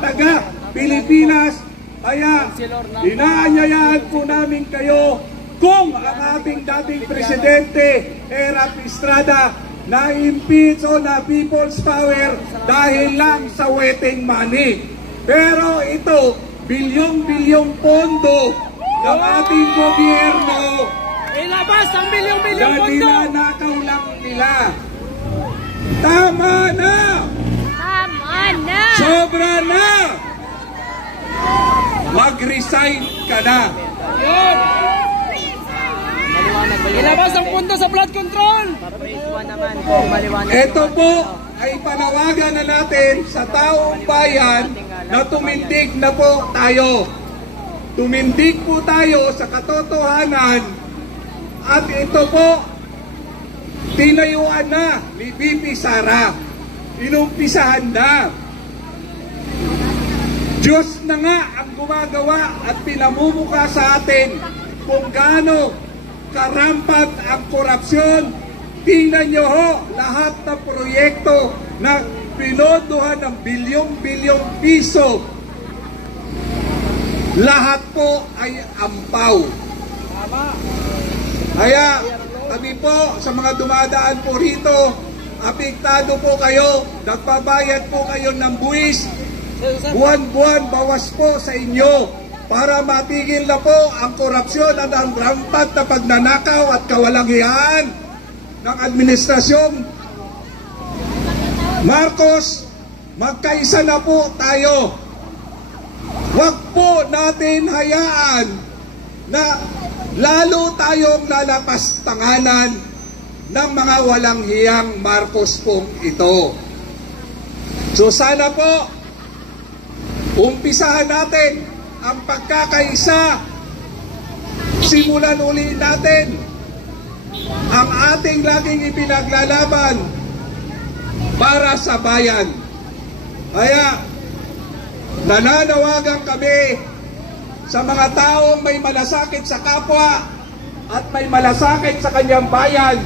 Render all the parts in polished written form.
taga Pilipinas. Kaya inaanyayaan po namin kayo kung ang ating dating presidente Erap Estrada na-impeach o na people's power dahil lang sa weteng money. Pero ito, bilyong-bilyong pondo ng ating gobyerno, ilabas ang bilyong-bilyong na pondo! ninanakaw lang nila. Tama na! Tama na! Sobra na! Mag-resign ka na! Yun! Ilabas ang pondo sa flood control! Ito po ay panawagan na natin sa taong bayan na tumindig na po tayo. Tumindig po tayo sa katotohanan at ito po tinayuan na ni VP Sara. Inumpisahan na. Diyos na nga ang gumagawa at pinamumuka sa atin kung gaano karampat ang korupsyon. Tingnan nyo ho, lahat ng proyekto na pinondohan ng bilyong-bilyong piso, lahat po ay ampaw. Kaya kami po sa mga dumadaan po rito, apektado po kayo, nagbabayad po kayo ng buwis, buwan-buwan bawas po sa inyo para matigil na po ang korupsyon at ang rampant na pagnanakaw at kawalang-hiyaan ng administrasyong Marcos. Magkaisa na po tayo. Huwag po natin hayaan na lalo tayong lalapastanganan ng mga walang hiyang Marcos pong ito. So sana po umpisahan natin ang pagkakaisa. Simulan uli natin ang ating laging ipinaglalaban para sa bayan. Kaya nananawagan kami sa mga taong may malasakit sa kapwa at may malasakit sa kanyang bayan.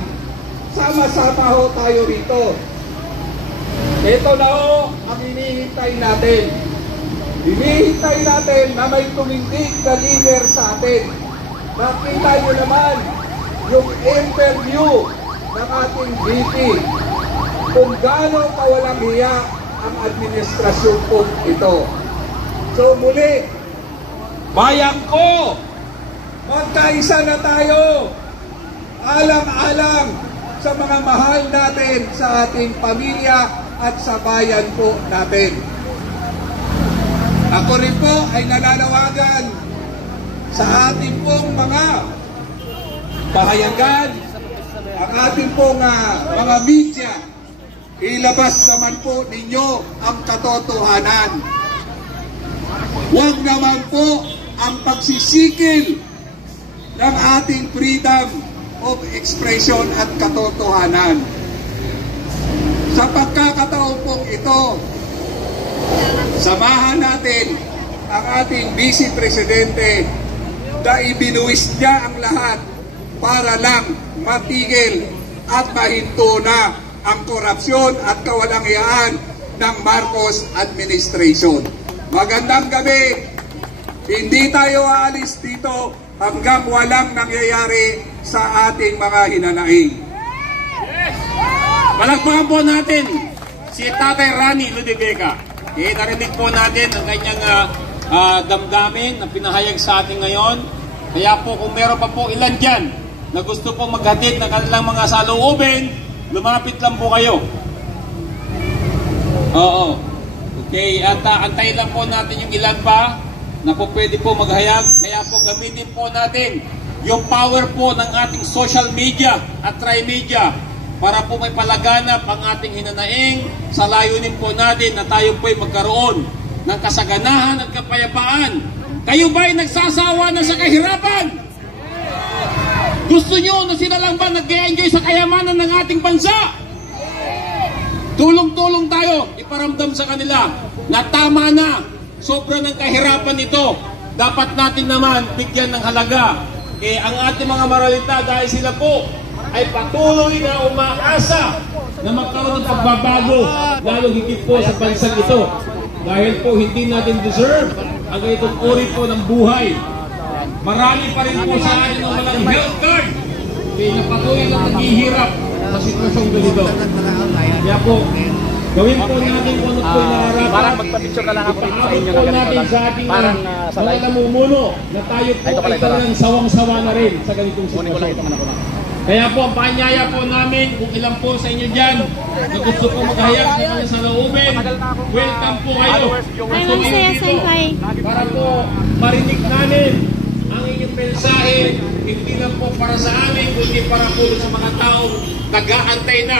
Sama-sama ho tayo rito. Ito na ho ang hinihintay natin. Hinihintay natin na may tumindig na leader sa atin. Nakita nyo naman yung interview ng ating VP kung gaano kawalang hiya ang administrasyon po ito. So muli, bayan ko, magkaisa na tayo, alang-alang sa mga mahal natin sa ating pamilya at sa bayan po natin. Ako rin po ay nananawagan sa ating pong mga pahayagan, ang ating pong mga media, ilabas naman po ninyo ang katotohanan. Huwag naman po ang pagsisikil ng ating freedom of expression at katotohanan. Sa pagkakataon pong ito, samahan natin ang ating Vice Presidente na ibinuwis niya ang lahat para lang matigil at mahinto na ang korupsyon at kawalang-hiyaan ng Marcos administration. Magandang gabi. Hindi tayo aalis dito hanggang walang nangyayari sa ating mga hinanaing. Palakpakan po natin si Tatay Rani Ludebeca. Narinig po natin ang kanyang damdamin na pinahayag sa atin ngayon. Kaya po kung meron pa po ilan dyan na gusto po maghatid ng kanilang mga saloobin, lumapit lang po kayo. Oo. Okay, at antayin lang po natin yung ilan pa na po pwede po maghayag. Kaya po gamitin po natin yung power po ng ating social media at tri-media para po may palaganap ang ating hinanaing sa layunin po natin na tayo po ay magkaroon ng kasaganahan at kapayapaan. Kayo ba ay nagsasawa na sa kahirapan? Gusto nyo na sila lang ba nag-enjoy sa kayamanan ng ating bansa? Tulong-tulong tayo, iparamdam sa kanila na tama na, sobra ng kahirapan ito. Dapat natin naman bigyan ng halaga. Ang ating mga maralita dahil sila po ay patuloy na umaasa na magkaroon ng pagbabago, lalo higit po sa bansang ito. dahil po hindi natin deserve ang itong uri po ng buhay. Marami pa rin po sa atin ang walang health card. Kaya napatuloy lang naghihirap sa sitwasyong ganito. Kaya po, gawin po natin kung ano po yung nararapat. Parang magpapicture ka lang ako sa inyo na ganito natin lang. sa ating Parang sa mga live. namumuno na tayo po ay talagang sawang-sawa na rin sa ganitong sitwasyon. Kaya po, paanyaya po namin kung ilan po sa inyo dyan na gusto po maghayag sa kanya sa loobin. Welcome po kayo. Ay, Ma'am Saya Senpai. Para po marinig namin ang inyong mensahe, hindi lang po para sa amin, kundi para po sa mga taong nag-aantay na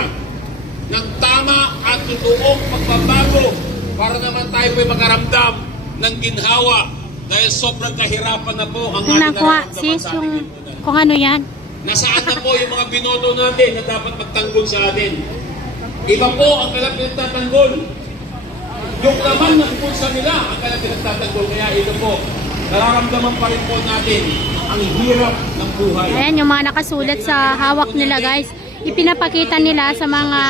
ng tama at totoong pagbabago para naman tayo po makaramdam ng ginhawa dahil sobrang kahirapan na po ang ating Nakuha, nararamdaman sis, sa yung ating kung ano yan. Nasaan na po yung mga binoto natin na dapat magtanggol sa atin? Iba po ang kailang pinagtatanggol. Yung laman ng pulsa nila ang kailang pinagtatanggol. Kaya ito po, nararamdaman pa rin po natin ang hirap ng buhay. Ayan, yung mga nakasulat sa hawak nila, guys. Ipinapakita nila sa mga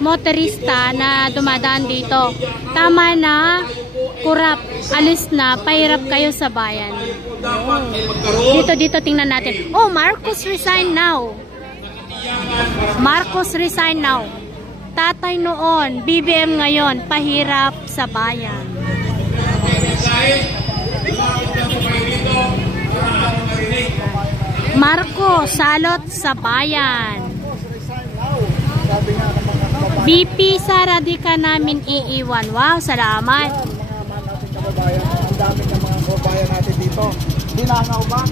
motorista na dumadaan dito. Tama na, kurap, alis na, pahirap kayo sa bayan. Dito, tingnan natin. Oh, Marcos resign now. Marcos resign now. Tatay noon, BBM ngayon, pahirap sa bayan. Marcos, salot sa bayan. BP, Sara, di ka namin iiwan. Wow, salamat. Ang dami ng mga kababayan natin dito. Dinangaw ba?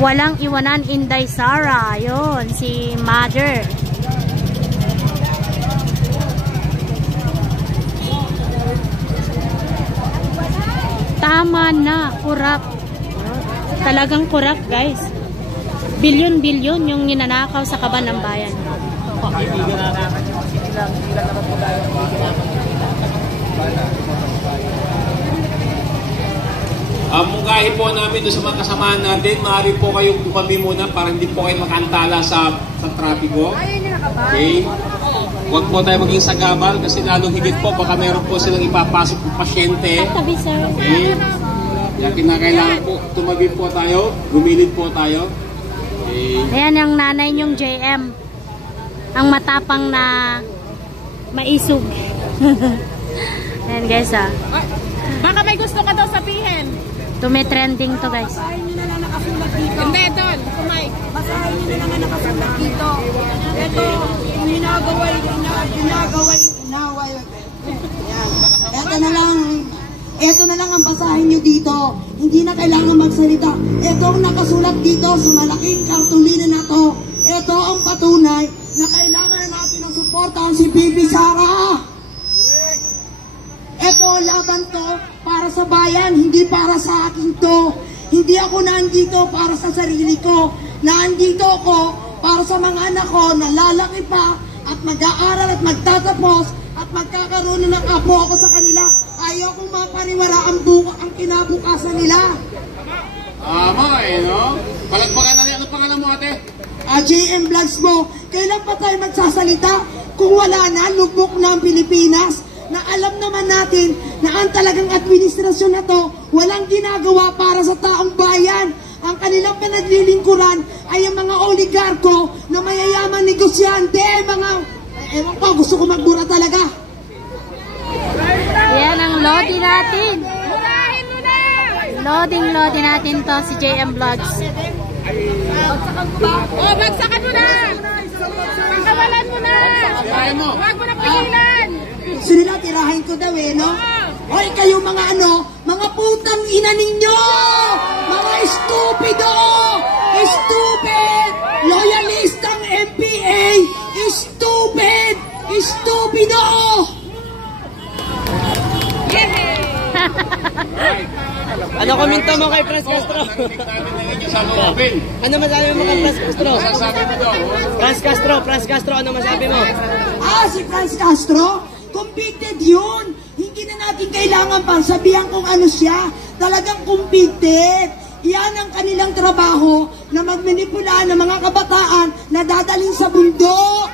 Walang iwanan, Inday Sara. Yun, si Mother. Tama na, kurap. Talagang kurap, guys. Bilyon-bilyon yung ninanakaw sa kaban ng bayan. Mungkahin po namin doon sa mga kasamahan natin, maaari po kayong tumabi muna para hindi po kayo makantala sa trapiko. Okay? Huwag po tayo maging sagabal kasi lalong higit po baka meron po silang ipapasok ng pasyente. Tabi, sir. Okay? Kaya kinakailangan po tumabi po tayo, gumilid po tayo. Okay? Ayan yung nanay niyong JM. Ang matapang na maisog. Ayan, guys, ah. Baka may gusto ka daw sabihin. Tumitrending to, guys. Basahin nyo na lang nakasulat dito. Hindi, doon. Kumay. Basahin nyo na lang nakasulat dito. Ito, ginagaway. Ito na lang ang basahin nyo dito. Hindi na kailangan magsalita. Ito ang nakasulat dito sa malaking kartulina na to. Ito ang patunay na kailangan natin ng suportahan si Bibi Sara. Ito, laban to para sa bayan, hindi para sa akin to. Hindi ako nandito para sa sarili ko. Nandito ako para sa mga anak ko na lalaki pa at mag-aaral at magtatapos at magkakaroon ng apo ako sa kanila. Ayaw kong mapariwara ang kinabukasan nila. Tama no? Palagpakan na niya. Ano pangalan mo, ate? JM Vlogs mo, kailan pa tayo magsasalita kung wala na, lubok na ang Pilipinas? Na alam naman natin na ang talagang administrasyon na to walang ginagawa para sa taong bayan. Ang kanilang pinaglilingkuran ay ang mga oligarko na mayayaman negosyante, ewan ko, gusto ko magbura talaga. Yan ang loading natin. Loading natin to si JM Vlogs. Oh, bagsakan mo na! Pakawalan mo na! Huwag mo na pigilan! Gusto nila, tirahin ko daw no? Hoy, kayo mga mga putang ina ninyo! Mga stupido! Stupid! Loyalistang MPA! Stupid! Stupido! Ano komento mo kay Franz Castro? Ano masabi mo kay Franz Castro? Franz Castro, ano masabi mo? Si Franz Castro? Convicted yun! Hindi na natin kailangan pang sabihan kung ano siya. Talagang convicted. Yan ang kanilang trabaho na magmanipula ng mga kabataan na dadaling sa bundok.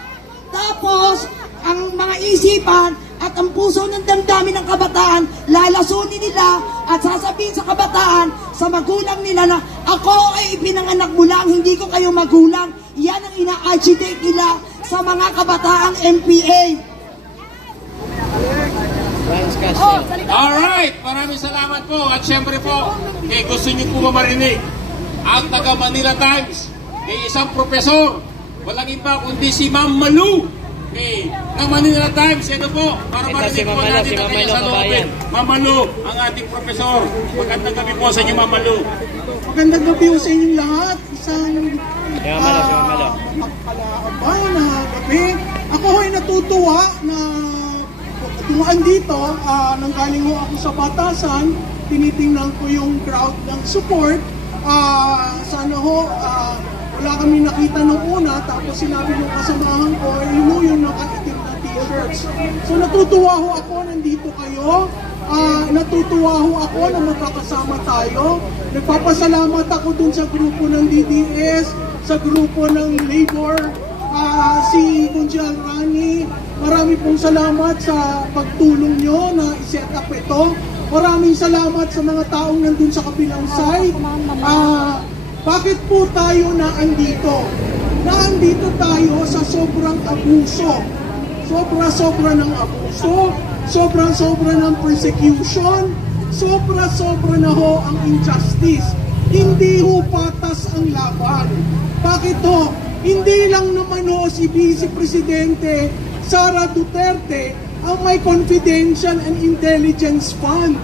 Tapos, ang mga isipan at ang puso ng damdamin ng kabataan, lalasunin nila at sasabihin sa kabataan, sa magulang nila na ako ay ipinanganak mo lang, hindi ko kayo magulang. Yan ang ina-agitate nila sa mga kabataang MPA. Alright, maraming salamat po. At syempre po, gusto niyo po ba marinig ang taga Manila Times, isang profesor, walang iba kundi si Ma'am Malu ng Manila Times. Ito po, para marinig po natin ang kanyang salubin. Ma'am Malu, ang ating profesor. Magandang gabi po sa inyo, Ma'am Malu. Magandang gabi po sa inyong lahat. Isang magpalaabang na gabi. Ako ay natutuwa na tumaan dito. Nanggaling ho ako sa batasan. Tinitingnan ko yung crowd ng support. Sana ho, wala kami nakita nung una, tapos sinabi nung kasamahan ko, yun yung nakaitim na t-shirts. So natutuwa ho ako, nandito kayo. Natutuwa ho ako na magkakasama tayo. Nagpapasalamat ako dun sa grupo ng DDS, sa grupo ng Labor, si Kunjal Rani. Marami pong salamat sa pagtulong nyo na iset up ito. Maraming salamat sa mga taong nandun sa kabilang side. Bakit po tayo naandito? Naandito tayo sa sobrang abuso. Sobra-sobra ng abuso. Sobra-sobra ng persecution. Sobra-sobra na ho ang injustice. Hindi ho patas ang laban. Bakit ho? Hindi lang naman ho si Vice Presidente Sara Duterte ang may confidential and intelligence fund.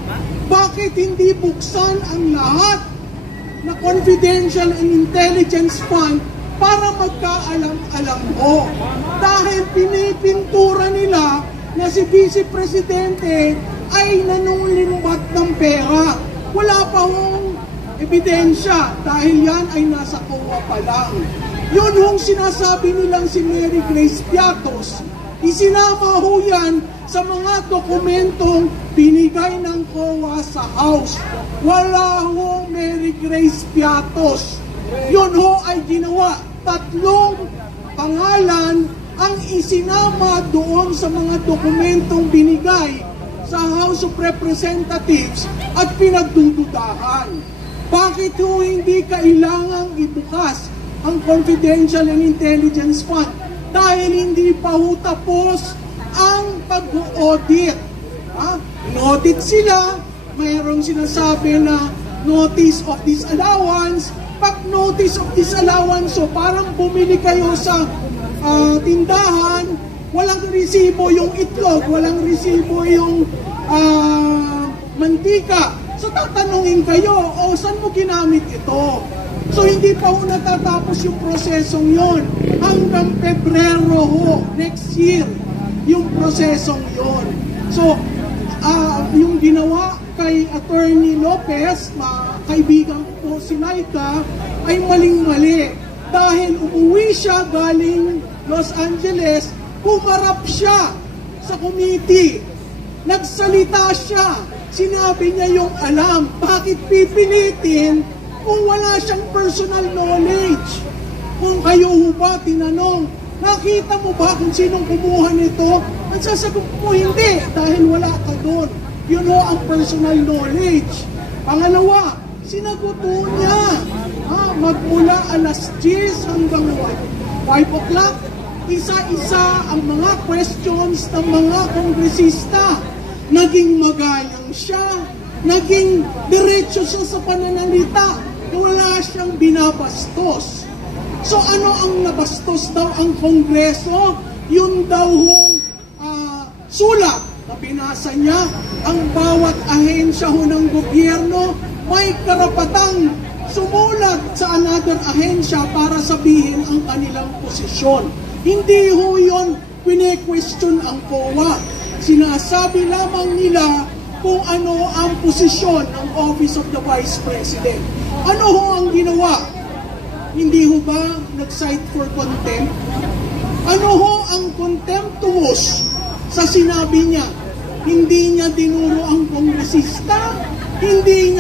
Bakit hindi buksan ang lahat na confidential and intelligence fund para magkaalam-alam ho? Dahil pinipintura nila na si Vice Presidente ay nanunlimbat ng pera. Wala pa hong ebidensya dahil yan ay nasa COA pa lang. Yun hong sinasabi nilang si Mary Grace Piatos. Isinama ho yan sa mga dokumentong binigay ng COA sa House. Wala ho Mary Grace Piatos. Yun ho ay ginawa. 3 pangalan ang isinama doon sa mga dokumentong binigay sa House of Representatives at pinagdududahan. Bakit ho hindi kailangang ibukas ang Confidential and Intelligence Fund? Dahil hindi pa ho tapos ang pag-audit. In-audit sila, mayroong sinasabi na notice of disallowance. Pag notice of disallowance, so parang bumili kayo sa tindahan, walang resibo yung itlog, walang resibo yung mantika. So tatanungin kayo, saan mo ginamit ito? So hindi pa ho natatapos yung prosesong yon. Hanggang Pebrero ho, next year, yung prosesong yon. So, yung ginawa kay Attorney Lopez, kaibigan po si Laika, ay maling-mali. Dahil umuwi siya galing Los Angeles, humarap siya sa committee. Nagsalita siya. Sinabi niya yung alam. Bakit pipilitin kung wala siyang personal knowledge? Kung kayo ba tinanong, nakita mo ba kung sinong kumuha nito? Ang sasagot mo hindi dahil wala ka doon. Yun ho ang personal knowledge. Pangalawa, sinagot niya magmula alas 10 hanggang 5 o'clock, isa-isa ang mga questions ng mga kongresista. Naging magalang siya, naging diretso siya sa pananalita, wala siyang binabastos. So ano ang nabastos daw ang Kongreso? Yun daw hong sulat na binasa niya. Ang bawat ahensya ho ng gobyerno may karapatang sumulat sa another ahensya para sabihin ang kanilang posisyon. Hindi ho yun pine-question ang COA. Sinasabi lamang nila kung ano ang posisyon ng Office of the Vice President. Ano ho ang ginawa? Hindi ho ba nag-cite for contempt? Ano ho ang contemptuous sa sinabi niya? Hindi niya dinuro ang kongresista, hindi